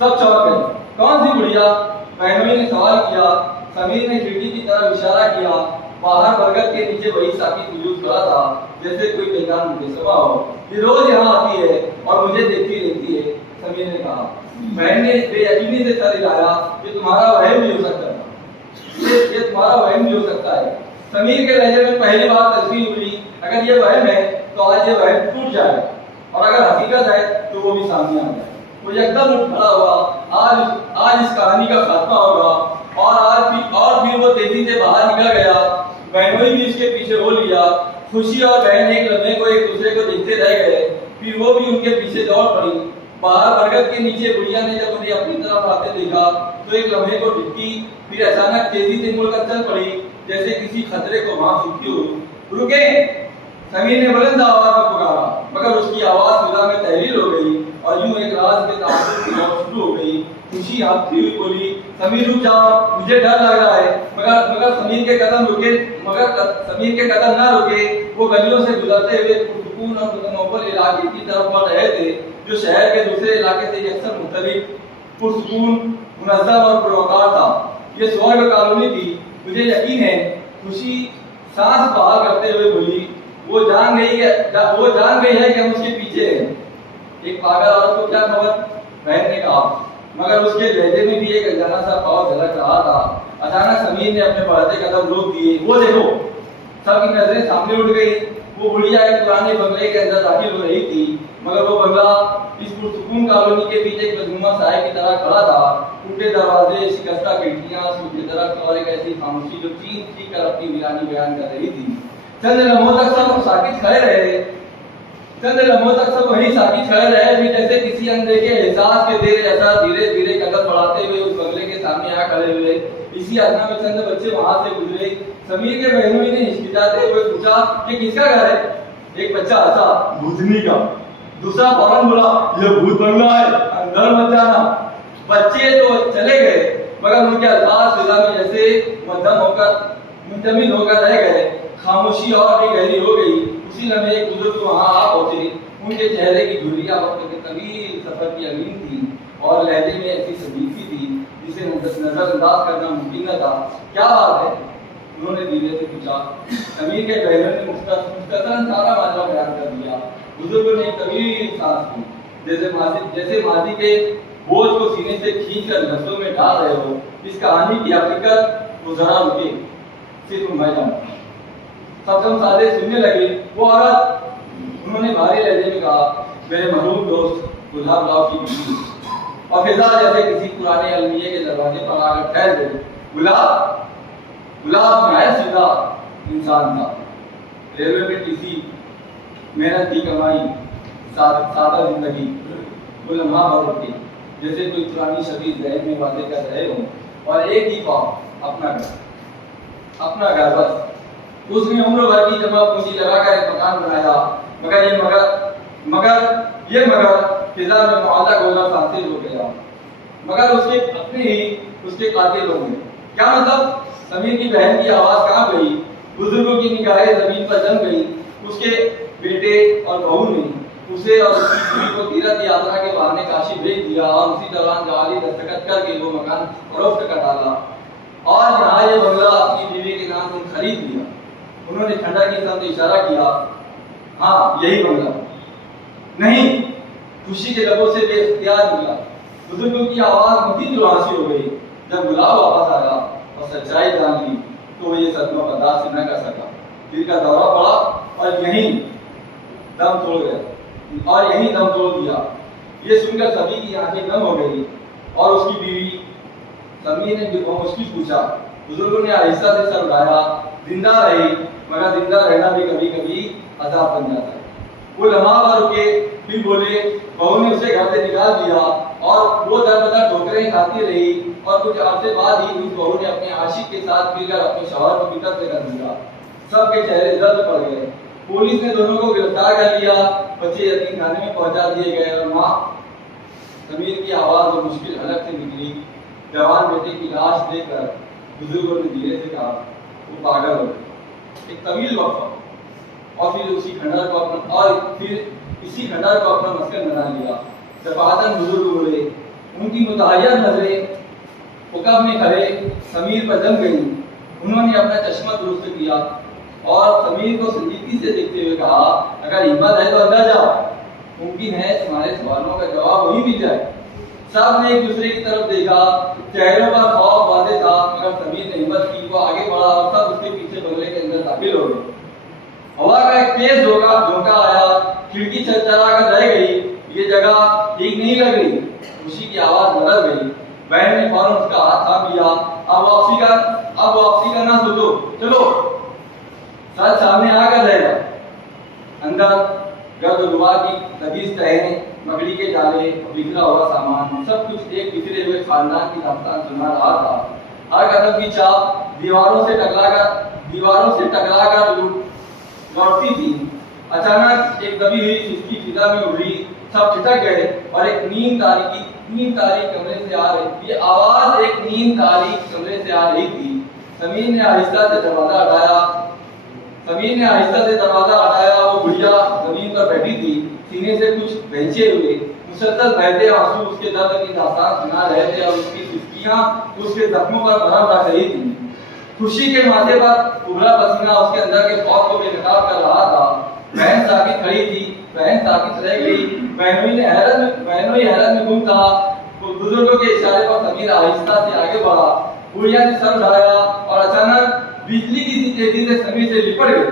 सब चौंक गए। कौन सी बुढ़िया? बहनोई ने सवाल किया। समीर ने खिड़की की तरफ इशारा किया। बाहर बरगद के नीचे वही साकी वजूद खड़ा था, जैसे कोई बेगान मुजस्समा हो। ये रोज यहाँ आती है और मुझे देखती रहती है, समीर ने कहा। बहन ने बेयकीनी से सर हिलाया। ये तुम्हारा वहम भी हो सकता है। ये तुम्हारा वहम भी हो सकता है। समीर के लहजे में पहली बार तस्वीर उड़ी। अगर ये वहम है तो आज ये वहम टूट जाए और अगर हकीकत है तो वो भी सामने आ जाए। वो एकदम उठ खड़ा हुआ आज इस कहानी का खात्मा होगा। और फिर वो तेजी से बाहर निकल गया। बहनोई भी उसके पीछे हो लिया। खुशी और बहन एक लम्हे को एक दूसरे को देखते रह गए। फिर वो भी उनके पीछे दौड़ पड़ी। बाहर बरगद के नीचे बुढ़िया ने जब उन्हें अपनी तरफ आते देखा तो एक लम्हे को टिकी, फिर अचानक तेजी से मुड़कर चल पड़ी, जैसे किसी खतरे को वहां सूखी हो। रुके! समीर ने बुलंद आवाज में पुकारा, मगर उसकी आवाज फिजा में तहरीर हो गई और यूं एक राज के तासुर की मौत शुरू हो गई। खुशी हाँफती हुई बोली, समीर रुक जाओ, मुझे डर लग रहा है। मगर समीर के कदम ना रुके। वो गलियों से गुजरते हुए पुरसुकून और मुतनव्वल इलाके की तरफ बढ़ रहे थे, जो शहर के दूसरे इलाके से अक्सर मुख्तलिफ, पुरसुकून, मुनज़्ज़म और पुरवकार था। ये स्वर्ग कॉलोनी थी। मुझे यकीन है, खुशी सांस बाहर करते हुए बोली, वो जान गई है कि हम उसके पीछे हैं। एक पागल औरत को क्या खबर? बहन ने कहा, मगर उसके लहजे में भी एक अनजाना सा भाव झलक रहा था। अचानक समीर ने अपने बढ़ते कदम रोक दिए। वो देखो! सबकी नजरें सामने उठ गई। वो बुढ़िया एक पुराने बंगले के अंदर दाखिल हो रही थी, मगर वो बंगला इस पुरसुकून कॉलोनी के बीच एक बदनुमा साए की तरह खड़ा था। टूटे दरवाजे, शिकस्ता खिड़कियां, सूखे दरख्त और एक ऐसी खामोशी जो चीख कर अपनी वीरानी बयान कर रही थी। चंद लम्हों तक सब साकित खड़े रहे। फिर जैसे किसी अनदेखे एहसास के देर जैसा धीरे धीरे कदम बढ़ाते हुए उस बंगले के सामने आ खड़े हुए। इसी अथना में चंद बच्चे वहां से गुजरे। समीर के बहनोई ने हिचकिचाते हुए पूछा कि किसका घर है? एक बच्चा हंसा, भूतनी का। दूसरा फौरन बोला, ये भूत बंगला है, अंदर मत जाना। बच्चे तो चले गए, मगर उनके अल्फाज फिजा में जैसे मुंतमिल होकर रह गए। खामोशी और भी गहरी हो गई। उसी लम्हे एक बुजुर्ग वहां आ पहुंचे। उनके चेहरे की झुर्रियां वक्त के तवील सफर की अमीन थी और लहजे में ऐसी सजीफी थी जिसे नजरअंदाज करना मुमकिन न था। क्या बात है? उन्होंने धीरे से पूछा। समीर के बहनों ने मुख्तसरन सारा माजरा बयान कर दिया। बुजुर्ग ने एक तवील सांस ली, जैसे माजी के बोझ को सीने से खींचकर लफ्जों में डाल रहे हो। इस कहानी की हकीकत को जरा रुके, सिर्फ मैं जानूं। सब सादे सुनने लगे। वो औरत, उन्होंने भारी लहजे में कहा, मेरे मरहूम दोस्त गुलाब राव की बीवी। और फिजा जैसे किसी पुराने अलमिये के दरवाजे पर आकर ठहर गए। गुलाब नहायत सीधा इंसान था। रेलवे में टीसी, मेहनत की कमाई, सादा जिंदगी। वो लम्हा भर उठे, जैसे कोई पुरानी शबी जहन में वादे कर रहे हो। और एक ही पाव, अपना घर बस। उसने उम्र भर की जमा पूंजी लगाकर एक मकान बनाया, मगर फिजा में मुआवजा गोला हासिल हो गया। मगर उसके अपने ही उसके कातिल हो गए। क्या मतलब? समीर की बहन की आवाज कहाँ गई? बुजुर्गों की निगाहें जमीन पर जम गई। उसके बेटे और बहू ने उसे और उसकी बीवी को तीर्थ यात्रा के बहाने काशी भेज दिया और उसी दौरान जाली दस्तखत करके वो मकान फरोख्त कर डाला और यहाँ ये बंगला अपनी बीवी के नाम से खरीद लिया। उन्होंने खंडर की तरफ इशारा किया। हाँ, यही बंगला। नहीं, खुशी के लबों से बेख्तियार निकला। बुजुर्गों की आवाज मजीद दुआसी हो गई। जब गुलाब वापस आया और सच्चाई जान ली तो वो ये सदमा बर्दाश्त न कर सका। दिल का दौरा पड़ा और यहीं दम तोड़ दिया। ये सुनकर सभी की आंखें नम हो गई और उसकी बीवी समीर ने मुश्किल पूछा। बुजुर्गों ने आहिस्ता से सर उठाया। जिंदा रही, मगर जिंदा रहना भी कभी कभी अजाब बन जाता है। वो लम्हा भर रुके, फिर बोले। बहू ने उसे घर से निकाल दिया और वो दर बदर ठोकरें खाती रही और कुछ अर्से बाद ही उस बहू ने अपने आशिक के साथ मिलकर अपने शौहर को बितर कर दिया। सबके चेहरे जल्द पड़ गए। पुलिस ने दोनों को गिरफ्तार कर लिया। बच्चे यतीम खाने में पहुंचा दिए गए और माँ समीर की आवाज और मुश्किल हलक से निकली। जवान बेटे की लाश देखकर बुजुर्गों ने धीरे से कहा, वो पागल हो गए। एक तवील वक्फा और फिर इसी खंडर को अपना मस्कन बना लिया। दफातन बुजुर्ग बोले। उनकी मुतहय्यर नजरें हुक्म में खड़े समीर पर जम गई। उन्होंने अपना चश्मा दुरुस्त किया और समीर को संजीदगी से देखते हुए कहा, अगर हिम्मत है तो अंदर जाओ। मुमकिन है तुम्हारे सवालों का जवाब वही मिल जाए। सब ने एक दूसरे की तरफ देखा। चेहरों पर खौफ वाज़ेह था, मगर समीर ने हिम्मत की। वो आगे बढ़ा और सब उसके पीछे बंगले के अंदर दाखिल हो गए। हवा का एक तेज झोंका आया। खिड़की चरचरा कर रह गई। ये जगह ठीक नहीं लग रही। खुशी की आवाज बदल गई। बहन ने फौरन उसका हाथ थाम लिया। अब वापसी का ना सोचो, चलो। सच सामने आकर रहेगा। अंदर गर्द-ओ-गुबार की नबीज तहरीरें, मकड़ी के जाले, बिखरा हुआ सामान, सब कुछ एक बिखरे हुए खानदान की दास्तान सुना रहा था। हर कदम की चाप दीवारों से टकराकर लौटती थी। अचानक एक दबी हुई सुस्ती फिजा में उड़ी, सब ठिठक गए और एक नींद तारीक कमरे से आ रही। ये आवाज एक नींद तारीक कमरे से आ रही थी। समीर ने आहिस्ता से दरवाजा हटाया। वो बुढ़िया जमीन पर बैठी थी, सीने से कुछ बहचे हुए, मुसलसल बहते आंसू उसके दर्द की दास्तान सुना रहे थे और उसकी सुस्तियां उसके जख्मों पर मरहम रख रही थी। खुशी के माथे पर उभरा पसीना उसके अंदर के खौफ को बेनकाब कर रहा था। बहन साकित खड़ी थी, बहन साकित रह गई। बहनोई हैरत में गुम था। बुजुर्गों के इशारे पर समीर आहिस्ता से आगे बढ़ा। बुढ़िया ने सर उठाया और अचानक बिजली की सी तेजी से समीर से लिपट गई।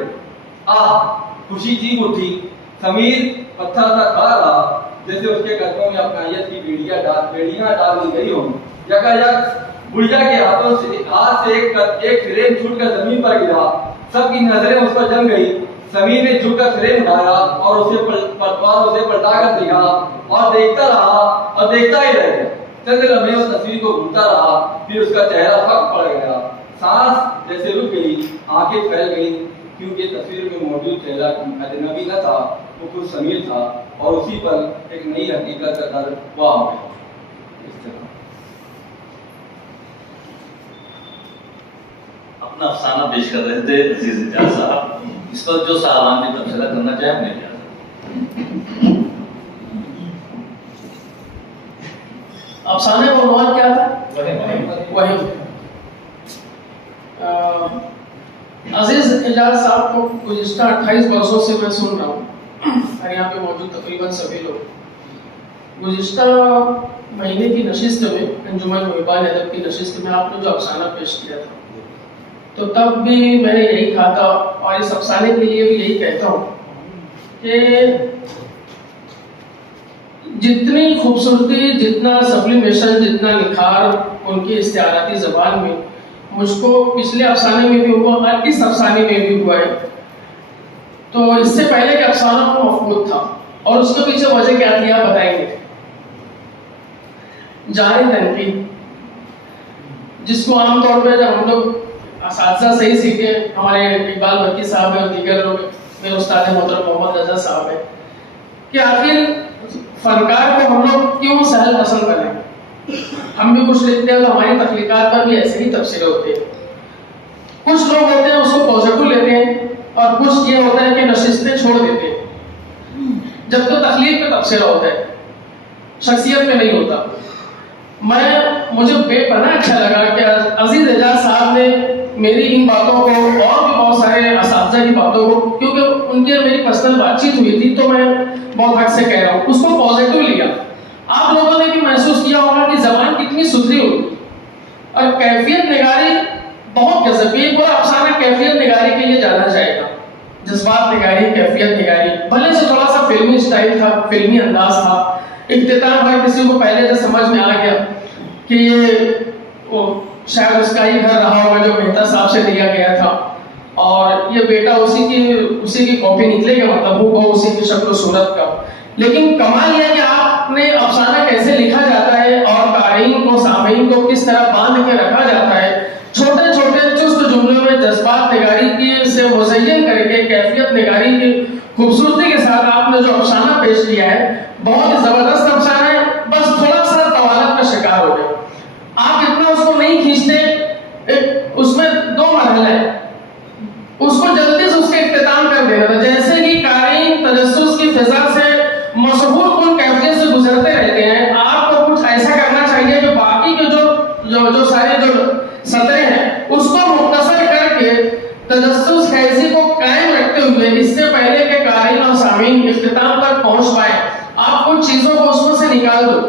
खुशी चीख उठी। समीर पत्थर सा खड़ा रहा, जैसे उसके कदमों में अपनायत की बेड़ियां डाल दी गई हो। यकायक बुढ़िया के हाथ से एक फ्रेम छूटकर जमीन पर गिरा। सबकी नजरें उस पर जम गई। समीर ने झुककर फ्रेम उठाया और उसे पलटाकर देखा और देखता ही रह गया। चंद लम्हे उस तस्वीर को घूमता रहा, फिर उसका चेहरा फक पड़ गया। सांस जैसे रुक गई, आंखें फैल गई, क्योंकि तस्वीर में मौजूद चेहरा अजनबी न था, वो खुद समीर था और उसी पर एक नई हकीकत का दर वाह हो गया। इस तरह अपना अफसाना पेश कर रहे थे अजीज इजाज साहब। इस पर जो साहबान की तबसरा करना चाहे अपने इजाजत। अफसाने का उन्वान क्या था? वही। अजीज इजाज साहब को गुज़िश्ता 28 वर्षों से मैं सुन रहा हूँ और यहाँ पे मौजूद तकरीबन सभी लोग। गुज़िश्ता महीने की नशिस्त में, अंजुमन मुहिबान अदब की नशिस्त में आपने जो अफसाना पेश किया था, तो तब भी मैंने यही कहा था और इस अफसाने के लिए भी यही कहता हूँ कि जितनी खूबसूरती, जितना सब्लिमेशन, जितना निखार उनकी इस्तिआराती ज़बान में मुझको पिछले अफसाने में भी हुआ और इस अफसाने में भी हुआ है। तो इससे पहले के अफसाना को मफकूद था और उसके पीछे वजह क्या थी आप बताएंगे? जारी तनकीद, जिसको आमतौर पर जब हम लोग असातिज़ा सही सीखे, हमारे इकबाल बर्की साहब है और दीगर लोग, मेरे उस्ताद मोहतरम मोहम्मद रजा साहब है, कि आखिर फनकार को हम लोग क्यों सहल पसंद करें? हम भी कुछ लिखते हैं तो हमारी तख्लीकात पर भी ऐसे ही तफसीरें होते हैं। कुछ लोग होते हैं उसको पॉजिटिव लेते हैं और कुछ ये होता है कि नशिस्तें छोड़ देते हैं। जब तो तख्लीक पे तफसीरा होता है, शख्सियत पे नहीं होता। मुझे बेपनाह अच्छा लगा कि अजीज एजाज साहब ने मेरी इन बातों को और भी बहुत सारे असातिज़ा की बातों को, क्योंकि उनकी मेरी पर्सनल बातचीत हुई थी तो मैं बहुत हक से कह रहा हूँ, उसको पॉजिटिव लिया। आप लोगों ने भी महसूस किया होगा कि ज़बान कितनी सुथरी होगी और कैफियत निगारी बहुत गज़ब। ये पूरा अफसाना कैफियत निगारी के लिए जाना जाएगा। जज्बात निगारी, कैफियत निगारी, भले से थोड़ा सा फिल्मी स्टाइल था, फिल्मी अंदाज था। इख्तिताम हर किसी को पहले से समझ में आ गया कि ये शायद उसका ही घर रहा होगा जो मेहता साहब से लिया गया था और ये बेटा उसी की कॉपी निकलेगा, मतलब वो उसी की शक्ल सूरत का। लेकिन कमाल यह कि आपने अफसाना कैसे लिखा जाता है और कारीन को, सामीन को किस तरह बांध के रखा जाता है, छोटे छोटे चुस्त जुमलों में जज्बात निगारी की से मुज़य्यन करके कैफियत निगारी की खूबसूरती के साथ आपने जो अफसाना पेश किया है, बहुत ही जबरदस्त अफसाना है। बस थोड़ा सा तवालत का शिकार हो गया। आप इतना उसको नहीं खींचते, उसमें दो मरहले हैं, उसको जल्दी से उसका इख्तिताम कर देना था। जैसे कि कारीन तजस्सुस की फिजा से मशहूर कुल कैफियत से गुजरते रहते हैं, आपको कुछ ऐसा करना चाहिए कि बाकी के जो सारे जो सतरें हैं उसको मुख्तसर करके तजस्सुस कैसी को कायम रखते हुए इससे पहले के कारीन और सामीन इख्तिताम तक पहुंच पाए, आप कुछ चीजों को उसमें से निकाल दो।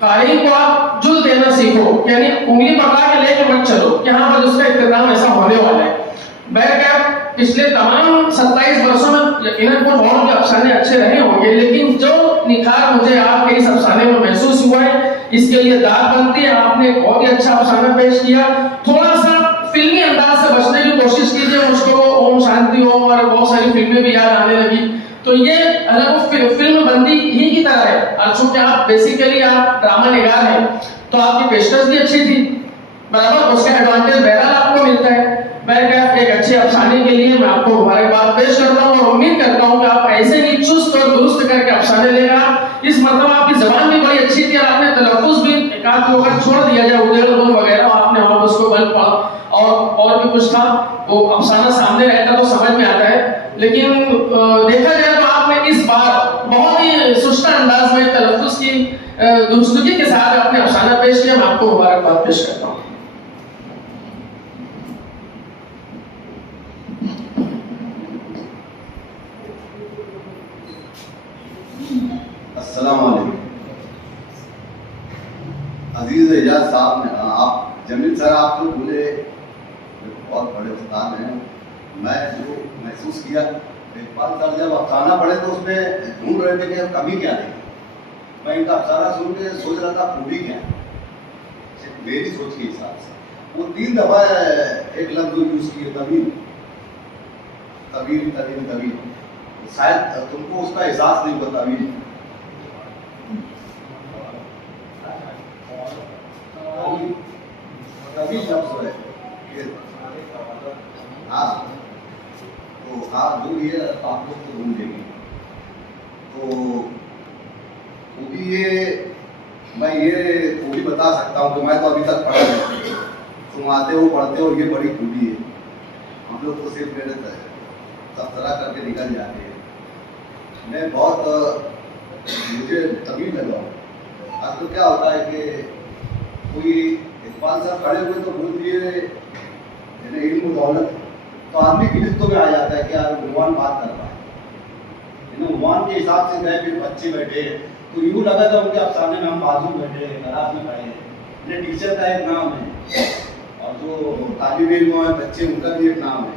कारीन को आप जुल देना सीखो, यानी उंगली पकड़ा के लेके मत चलो कि हाँ बस उसका इख्तिताम ऐसा होने वाला है। बैक पिछले तमाम 27 वर्षों में यकीनन कुछ और भी अफसाने अच्छे रहे होंगे, लेकिन जो निखार मुझे आपके इस अफसाने में महसूस हुआ है, इसके लिए दाद बनती है। आपने बहुत ही अच्छा अफसाना पेश किया। थोड़ा सा फिल्मी अंदाज से बचने की कोशिश कीजिए। मुझको ओम शांति ओम और बहुत सारी फिल्में भी याद आने लगी, तो ये अलग फिल्म बंदी ही की तरह है। और चूंकि आप बेसिकली आप ड्रामा निगार हैं, तो आपकी पेशकश भी अच्छी थी, बराबर, उसका एडवांटेज बहरहाल आपको मिलता है। मैं एक अच्छे अफसाने के लिए मैं आपको मुबारकबाद पेश करता हूँ और उम्मीद करता हूँ कि आप ऐसे ही चुस्त और दुरुस्त करके अफसाने लेगा। इस मतलब आपकी जबान भी बड़ी अच्छी थी और आपने तलफ़ुज़ भी एक आध वक्त छोड़ दिया जाए उदेड़ वगैरह, आपने वहाँ उसको बल पड़ा और भी कुछ था, वो अफसाना सामने रहता तो समझ में आता है। लेकिन देखा जाए तो आपने इस बार बहुत ही सुस्ता अंदाज में तलफ़ुज़ की दुरुस्तगी के साथ अपने अफसाना पेश किया। मैं आपको मुबारकबाद पेश करता हूँ। अस्सलाम वालेकुम। अजीज एजाज साहब ने, आप जमील सर, आप तो बोले बहुत बड़े उस्ताद हैं। मैं जो महसूस किया, इकबाल सर जब अफसाना पढ़े तो उसमें ढूंढ रहे थे कि कमी क्या थी। मैं इनका अफसाना सुन के सोच रहा था खूबी क्या है, मेरी सोच के हिसाब से। वो 3 दफा एक लफ्ज यूज किए, तवील तवील तवील तवील। शायद तुमको उसका एहसास नहीं हुआ। तवील तवील लफ्ज है। हाँ, तो आप जो भी है आप लोग तो ढूंढ लेंगे। तो खूबी ये, मैं ये खूबी बता सकता हूँ कि मैं तो अभी तक पढ़ा नहीं, तुम आते हो पढ़ते हो, ये बड़ी खूबी है। हम लोग तो सिर्फ मेरे तबसरा करके निकल जाते हैं। मैं बहुत मुझे तभी लगा। आज तो क्या होता है कि कोई इकबाल साहब खड़े हुए तो बोल दिए इल्म दौलत, तो आदमी की लिस्तों में आ जाता है कि यार भगवान बात कर रहा है। भगवान के हिसाब से गए, फिर बच्चे बैठे तो यूँ लगा था उनके अफसाने में हम बाजू बैठे क्लास में खड़े हैं। टीचर का एक नाम है और जो तालिब इल्म है बच्चे, उनका भी एक नाम है।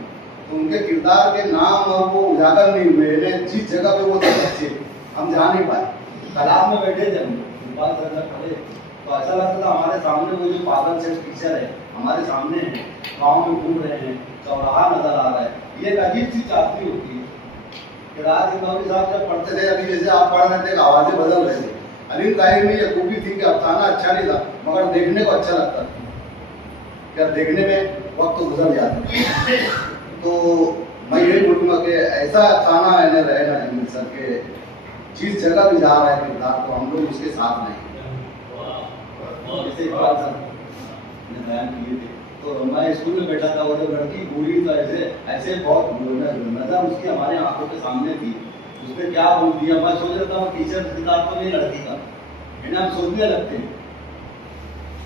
तो उनके किरदार के नाम और वो उजागर नहीं हुए। जिस जगह पे वो थे बच्चे, हम जा नहीं पाए। तालाब में बैठे थे हम, इकबाल सर जब खड़े तो ऐसा लगता था हमारे सामने वो जो पागल से टीचर है हमारे सामने है, गाँव में घूम रहे हैं, चौराहा नजर आ रहा है। ये एक अजीब सी चाहती होती है कि राज इंदौरी साहब जब पढ़ते थे, अभी जैसे आप पढ़ रहे थे, आवाज़ें बदल रहे थे। अलीम ताहिर में यह खूबी थी कि अफसाना अच्छा नहीं था, मगर देखने को अच्छा लगता था। क्या देखने में वक्त गुजर जाता। तो मैं यही बोलूँगा कि ऐसा अफसाना है रहेगा जमील सर के, जिस जगह भी जा रहा है किरदार तो हम लोग उसके साथ नहीं। जैसे इकबाल सर ने बयान किए थे, तो मैं स्कूल में बैठा था, वो जब लड़की बूढ़ी तो ऐसे बहुत नजर उसकी हमारे आंखों के सामने थी। उस पर क्या बोल दिया, मैं सोच रहा था टीचर किताब तो नहीं लड़की का, इन्हें हम सोचने लगते हैं।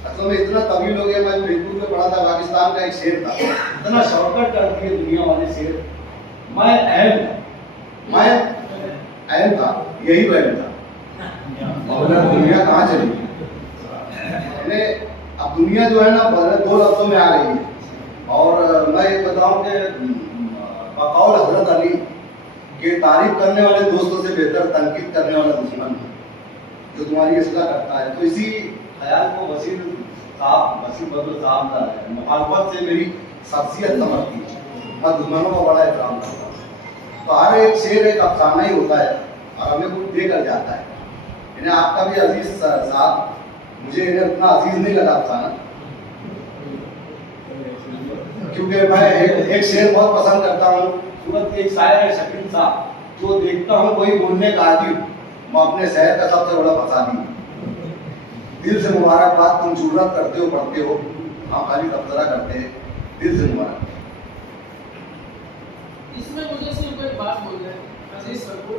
असल में इतना तवील हो गया। मैं फेसबुक पे पढ़ा था, पाकिस्तान का एक शेर था, इतना शॉर्टकट कर दिए दुनिया वाले शेर। मैं अहम था, यही बहन था, और दुनिया कहाँ चली। अब दुनिया जो है ना 2 लफ्जों में आ गई है। और मैं एक बताऊं कि बकौल हजरत अली के तारीफ करने वाले दोस्तों से बेहतर तनकीद करने वाला दुश्मन है, जो तुम्हारी इस्लाह करता है। तो इसी ख्याल को बशीर बदल साहब मुखालफत से मेरी शख्सियत समझती है। मैं दुश्मनों का बड़ा एहतराम करता हूँ। तो हर एक शेर एक अफसाना ही होता है और हमें कुछ दे कर जाता है। इन्हें आपका भी अजीज साहब, मुझे इन्हें उतना अजीज नहीं लगा अफसाना, क्योंकि मैं एक शेर बहुत पसंद करता हूँ। सूरत के एक शायर है शकील साहब, जो देखता हूँ वही बोलने का आदिब, मैं अपने शहर का सबसे बड़ा फसादी। दिल से मुबारकबाद, तुम जुर्रत करते हो, पढ़ते हो, हम खाली तबसरा करते हैं। दिल से मुबारक। इसमें मुझे सिर्फ एक बात बोलना है अजीज सर को,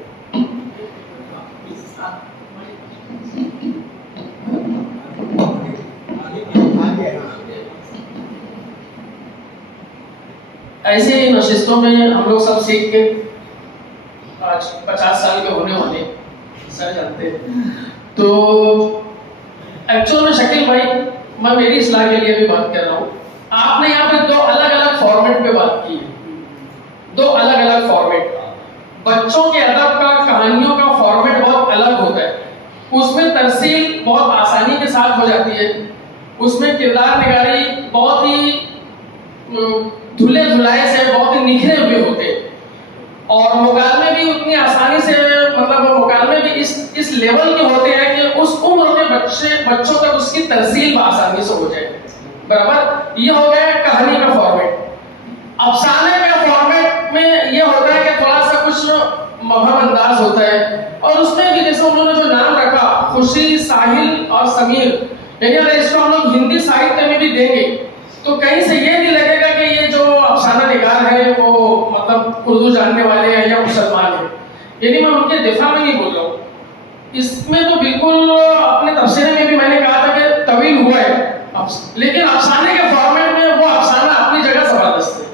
ऐसे नशिस्तों में हम लोग सब सीख के आज 50 साल के होने वाले सर जानते हैं। तो एक्चुअल में शकील भाई, मैं मेरी इस्लाह के लिए भी बात कर रहा हूँ। आपने यहाँ पे 2 अलग अलग फॉर्मेट पे बात की है। फॉर्मेट। बच्चों के अदब का, कहानियों का फॉर्मेट बहुत अलग होता है। उसमें तरसील बहुत आसानी के साथ हो जाती है, उसमें किरदार निगारी बहुत ही धुले धुलाए से, बहुत ही निखरे हुए होते हैं, और मुकालमे भी उतनी आसानी से, मतलब मुकालमे भी इस लेवल के होते हैं कि उस उम्र के बच्चों तक उसकी तरसील आसानी से हो जाए। बराबर, ये हो गया कहानी का फॉर्मेट। अफसाने के फॉर्मेट में ये होता है कि थोड़ा सा कुछ मबहम अंदाज होता है, और उसमें भी जैसे उन्होंने जो नाम रखा खुशी, साहिल और समीर, लेकिन अगर इसको हम लोग हिंदी साहित्य में भी देंगे तो कहीं से ये नहीं लगेगा कि ये जो अफसाना निगार है वो मतलब उर्दू जानने वाले हैं या मुसलमान हैं। यानी मैं उनके दिफा में नहीं बोल रहा हूँ, इसमें तो बिल्कुल अपने तफसीर में भी मैंने कहा था कि तवील हुआ है, लेकिन अफसाने के फॉर्मेट में वो अफसाना अपनी जगह जबरदस्त है।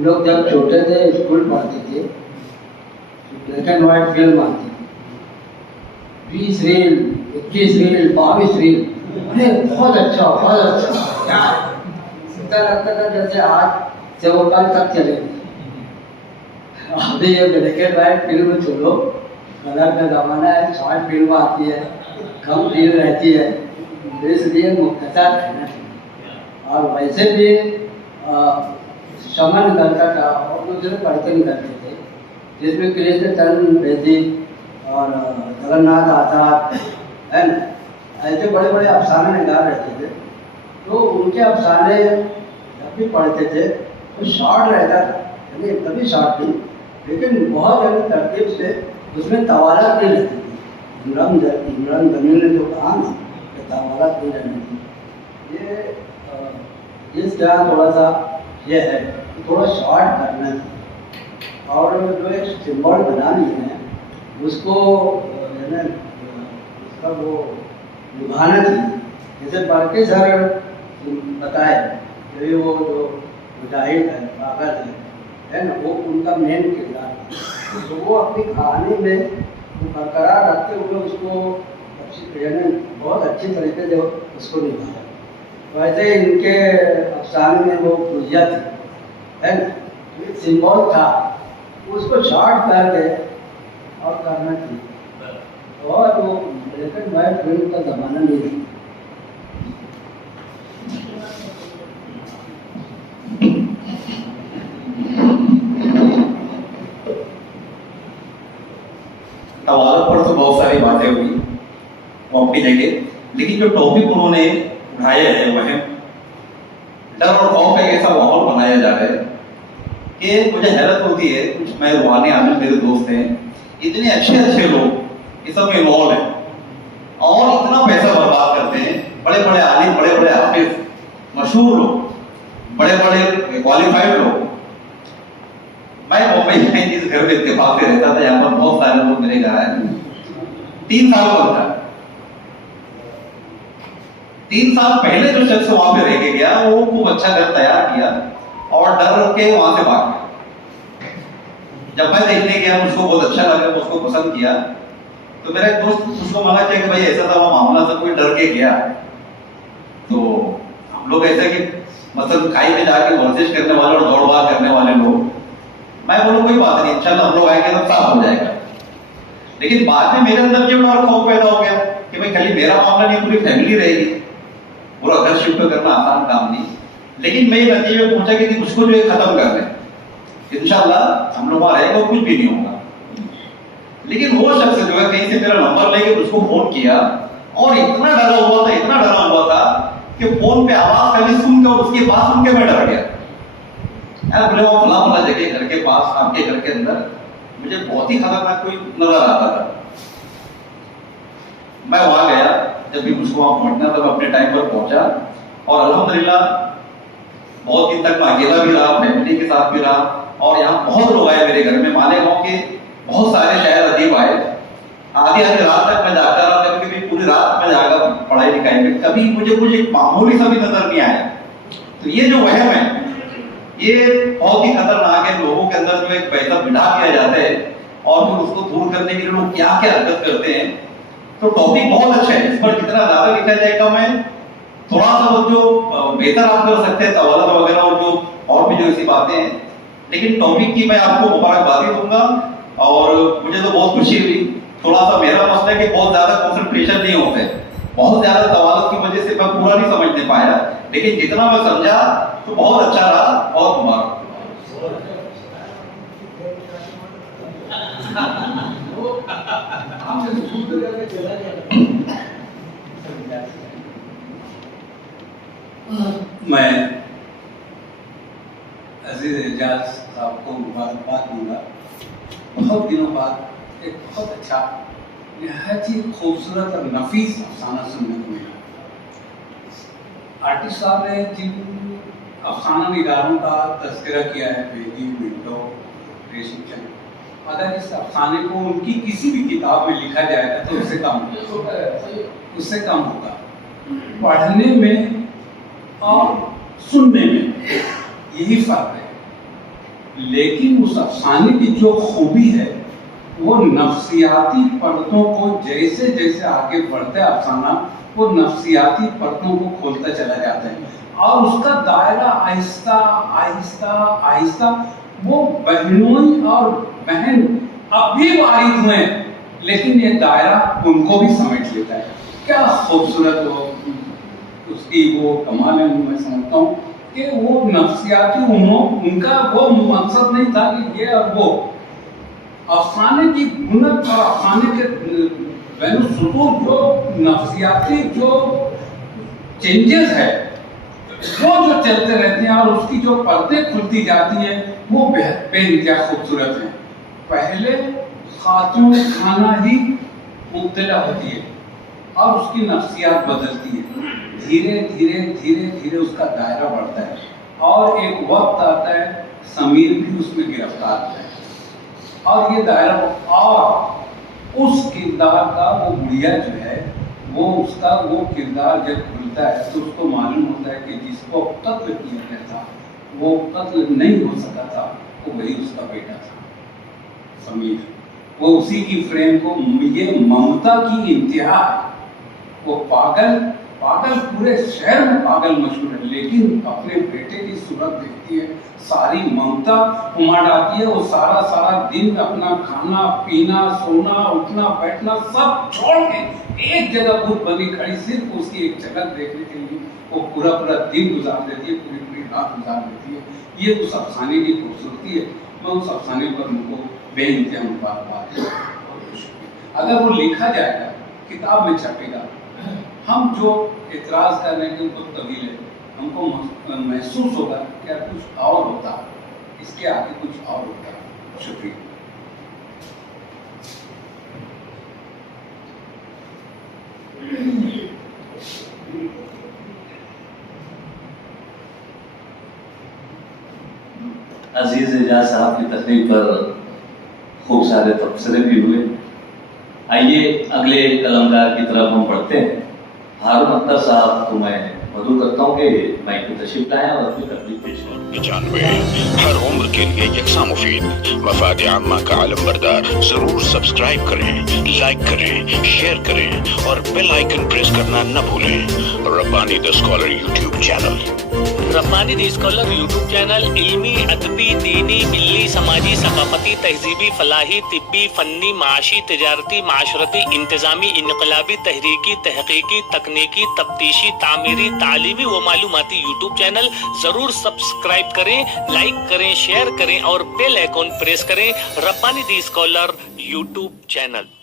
लोग जब छोटे थे स्कूल पढ़ते थे, ब्लैक एंड व्हाइट फिल्म आती, 20 रील, 21 रील, 22 रील, अरे बहुत अच्छा ऐसा लगता था जैसे आज से वो कल तक चलेगी। अभी ये ब्लैक एंड व्हाइट फिल्म छोड़ो, कलर का जमाना है, शॉर्ट फिल्म आती है, कम रील रहती है, इसलिए मुख्तसर रहना चाहिए। और वैसे भी शमन करता था और दूसरे पढ़ते नहीं करते थे, जिसमें कृष्ण चंद्र बेदी और जगन्नाथ आजाद है न, ऐसे बड़े बड़े अफसाने निगार रहते थे। तो उनके अफसाने जब भी पढ़ते थे तो शॉर्ट रहता था, यानी कभी शॉर्ट नहीं, लेकिन बहुत यानी तरतीब से उसमें तवालत नहीं रहती थी। इमरान जमीन ने जो कहा ना कि तवालत नहीं रहती थी, ये इस जगह थोड़ा सा ये है कि थोड़ा शॉर्ट करना है, और जो एक सिंबल बना लिए हैं उसको उसका वो निभाना चाहिए। जैसे बाकी सर बताए कि वो जो मुजाहिद है, पागल है ना, वो उनका मेन किरदार है, तो वो अपनी कहानी में बरकरार रखते हुए उसको बहुत अच्छी तरीके से उसको निभाया। वैसे इनके अफसाने में वो गुजिया थी, है ना, एक सिंबल था, उसको शॉर्ट करके और करना चाहिए, और वो ब्लैक एंड व्हाइट फिल्म का जमाना नहीं है। तवालत पर तो बहुत सारी बातें हुई वो अपनी जगह, लेकिन जो टॉपिक उन्होंने उठाया है वह डर और खौफ का ऐसा माहौल बनाया जा रहा है कि मुझे हैरत होती है। कुछ मैं रुहानी आमिल मेरे दोस्त हैं, इतने अच्छे लोग इस सब में इन्वॉल्व हैं और इतना पैसा बर्बाद करते हैं। बड़े बड़े आलिम, बड़े बड़े हाफिज, मशहूर लोग, बड़े बड़े क्वालिफाइड लोग। मैं मुंबई में जिस घर में इत्तेफाक से रहता था, यहाँ पर बहुत सारे लोग मेरे घर आए, 3 साल का था। 3 साल पहले जो शख्स वहां पे रह के गया वो खूब अच्छा घर तैयार किया और डर के वहां से भाग गया। जब मैं देखने गया, मुझको बहुत अच्छा लगा, उसको पसंद किया, तो मेरा एक दोस्त उसको मना किया कि भाई ऐसा था वो मामला था, कोई डर के गया। तो हम लोग ऐसे कि मतलब खाई में जाके वर्जिश करने वाले और दौड़ भाग करने वाले लोग, मैं बोलूं कोई बात नहीं, इंशाल्लाह हम लोग आएंगे तो साफ हो जाएगा। लेकिन बाद में मेरे अंदर जो डर खौफ पैदा हो गया कि भाई खाली मेरा मामला नहीं, पूरी फैमिली रहेगी, पूरा घर शिफ्ट करना आसान काम नहीं। लेकिन मैं ये नतीजे में पहुंचा कि उसको जो है खत्म कर दें, इंशाल्लाह हम लोग वहां रहेंगे, कुछ भी नहीं होगा। लेकिन वो शख्स जो है कहीं से मेरा नंबर लेके उसको फोन किया और इतना डरा हुआ था कि फोन पे आवाज खाली सुनकर उसकी बात सुन के मैं डर गया। यार बोले वो फला जगह घर के पास, आपके घर के अंदर, मुझे बहुत ही खतरनाक कोई नजर आता था। मैं वहां गया, जब भी मुझको वहां पहुंचना था मैं अपने टाइम पर पहुंचा और अल्हम्दुलिल्लाह बहुत दिन तक मैं अकेला भी रहा, फैमिली के साथ भी रहा। और यहाँ बहुत लोग आए मेरे घर में, मालेगांव के बहुत सारे शायर अदीब आए। आधी रात तक मैं जागता रहा, कभी पूरी रात में जागा पढ़ाई लिखाई में, कभी मुझे कुछ एक मामूली सा भी नजर नहीं आया। तो ये जो वहम है ये बहुत ही खतरनाक है, लोगों के अंदर जो एक पैसा बिठा दिया जाता है और फिर उसको दूर करने के लिए लोग क्या क्या हरकत करते हैं। तो टॉपिक बहुत अच्छा है, इस पर जितना ज्यादा लिखा जाएगा मैं थोड़ा सा वो जो बेहतर आप कर सकते हैं तवालत वगैरह और जो और भी जो ऐसी बातें हैं, लेकिन टॉपिक की मैं आपको मुबारकबादी दूंगा और मुझे तो बहुत खुशी हुई। थोड़ा सा मेरा मसला है कि बहुत ज्यादा कंसंट्रेशन नहीं होते, बहुत ज्यादा तवालत की वजह से मैं पूरा नहीं समझ नहीं पाया, लेकिन जितना मैं समझा तो बहुत अच्छा रहा। बहुत मुबारक। मैं अजीज एजाज साहब को मुबारकबाद दूंगा। बहुत दिनों बाद एक बहुत अच्छा निहायत ही खूबसूरत और नफीस अफसाना सुनने को मिला। आर्टिस्ट साहब ने जिन अफसाना निगारों का तज़किरा किया है, बेदी, मिंटो, रेशम चंद, अगर इस अफसाने को उनकी किसी भी किताब में लिखा जाएगा तो उससे कम होगा। पढ़ने में और सुनने में यही फर्क है, लेकिन उस अफसाने की जो खूबी है वो नफ्सियाती परतों को जैसे जैसे आगे बढ़ता है अफसाना, वो नफ्सियाती परतों को खोलता चला जाता है और उसका दायरा आहिस्ता आहिस्ता आहिस्ता वो बहनोई और बहन अब भी वारिद हुए, लेकिन ये दायरा उनको भी समेट लेता है। क्या खूबसूरत वो उसकी वो कमाल है। मैं समझता हूँ कि वो नफ्सियाती उनका वो मकसद नहीं था कि ये और वो अफसाने की बुनत और अफसाने के बैनुसुतूर जो नफ्सियाती जो चेंजेस है वो जो चलते रहते हैं और उसकी जो परतें खुलती जाती हैं वो बेइंतहा खूबसूरत हैं। पहले खातून खाना ही मुब्तला होती है और उसकी नफ्सियात बदलती है, धीरे धीरे धीरे धीरे उसका दायरा बढ़ता है और एक वक्त आता है समीर भी उसमें गिरफ्तार होता है और ये दायरा और उस किरदार का वो गुड़िया जो है वो उसका वो किरदार जब खुलता है तो उसको मालूम होता है कि जिसको कत्ल किया गया था वो कत्ल नहीं हो सका था, वो वही उसका बेटा था समीर। वो उसी की फ्रेम को ये ममता की इंतहा है। वो पागल पूरे शहर में पागल मशहूर है, लेकिन अपने बेटे की सूरत देखती है, सारी ममता उमड़ आती है। वो सारा दिन अपना खाना पीना सोना उठना बैठना सब छोड़ के एक जगह खुद बनी खड़ी सिर्फ उसकी एक झलक देखने के लिए वो पूरा दिन गुजार देती है, पूरी रात गुजार देती है। ये उस अफसाने की खूबसूरती है। मैं उस अफसाने पर उनको बेइंतहा मुबारकबाद। अगर वो लिखा जाएगा, किताब में छपेगा, हम जो एतराज कर रहे हैं उनको तवील है, हमको महसूस होगा कि कुछ और होता, इसके आगे कुछ और होता। शुक्रिया। अजीज एजाज साहब की तकरीर पर खूब सारे तबसरे भी हुए। आइए अगले कलमकार की तरफ हम बढ़ते हैं। हारून अख्तर साहब को मैं मदू करता हूँ कि माइक को तशरीफ लाएं और अपनी तकलीफ पेश करें। 95 हर उम्र के लिए यकसा मुफीद मफाद आम्मा का आलम बरदार। जरूर सब्सक्राइब करें, लाइक करें, शेयर करें और बेल आइकन प्रेस करना न भूलें। Rabbani the scholar YouTube channel. Rabbani the scholar YouTube channel इल्मी, अदबी, दीनी, मिल्ली, समाजी, सकाफती, तहजीबी, फलाही, तिब्बी, फन्नी, माशी, तिजारती, माशरती, इंतजामी, इनकलाबी, तहरीकी, तहकीकी, तकनीकी, तफ्तीशी, तामीरी, तालीमी व मालूमाती यूट्यूब चैनल। जरूर सब्सक्राइब करें, लाइक करें, शेयर करें और बेल आइकन प्रेस करें। Rabbani the scholar YouTube channel.